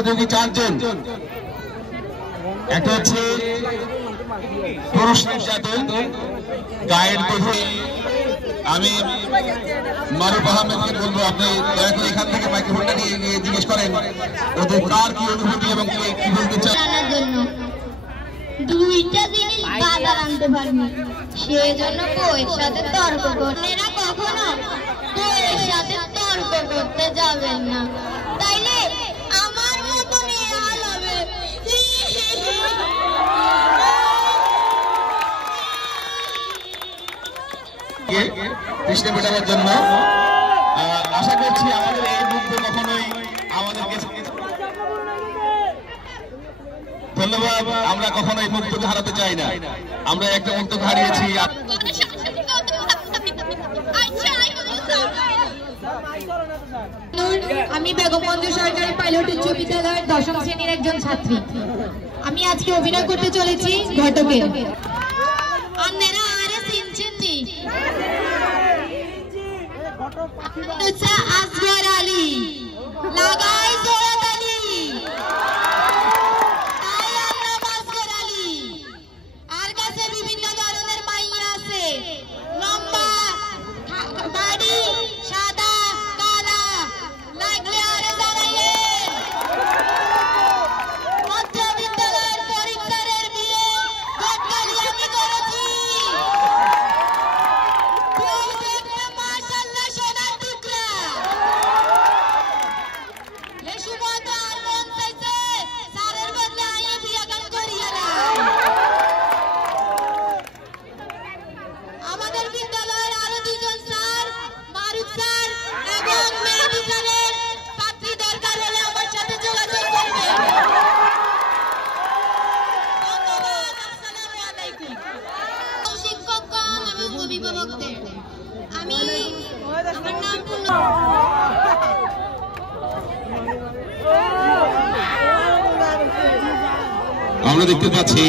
উপযোগী 4 জন। একটা হচ্ছে পুরুষ নির্যাতন গায়ের বধূ। আমি মারুফ আহমেদকে বলবো আপনি দয়া করে এখান থেকে মাইক্রোফোনটা নিয়ে গিয়ে জিজ্ঞেস করেন ওদের কার কি অনুভূতি এবং কি বলতে চান। দুইটা জিনিস বাজার আনতে পারবি, সেজন্য বউয়ের সাথে তর্ক করতে না, কখনো বউয়ের সাথে তর্ক করতে যাবেন না, তাইলে আমার মতো হাল হবে। কৃষ্ণ মেটানোর জন্য আশা করছি আমাদের এই মুহূর্তে কখনোই আমাদেরকে ধন্যবাদ। আমরা কখনোই মুক্তকে হারাতে চাই না, আমরা একটা মুক্তকে হারিয়েছি। আমি বেগমগঞ্জ সরকারি পাইলট উচ্চ বিদ্যালয়ের 10ম শ্রেণীর একজন ছাত্রী। আমি আজকে অভিনয় করতে চলেছি ঘটকে। আপনারা আরে চিনছেন নি? আসগর আলী লাগাই জোড়া তালি। তাই আমরা আসগর আলী। আর কাছে বিভিন্ন ধরনের মাইয়া আছে, লম্বা, বাড়ি, সাদা, কালা, লাগলে আরে জানাইয়ে। মধ্য বিদ্যালয়ের পরীক্ষারের বিয়ে গতকালই আমি করেছি। মাশাআল্লাহ সোনার টুকরা। লেশুমত আর মন চাইছে স্যারের বদলে আইয়ে বিয়ে গান করিয়া না। আমাদের বিদ্যালয়ের আরো 2 জন স্যার, মারুফ স্যার এবং মেহেদী স্যারের পাত্রী দরকার হলে আমার সাথে যোগাযোগ করবে। ধন্যবাদ। আসসালামু আলাইকুম। শিক্ষকগণ এবং অভিভাবকদের, আমি আমার নাম পূর্ণ। আমরা দেখতে পাচ্ছি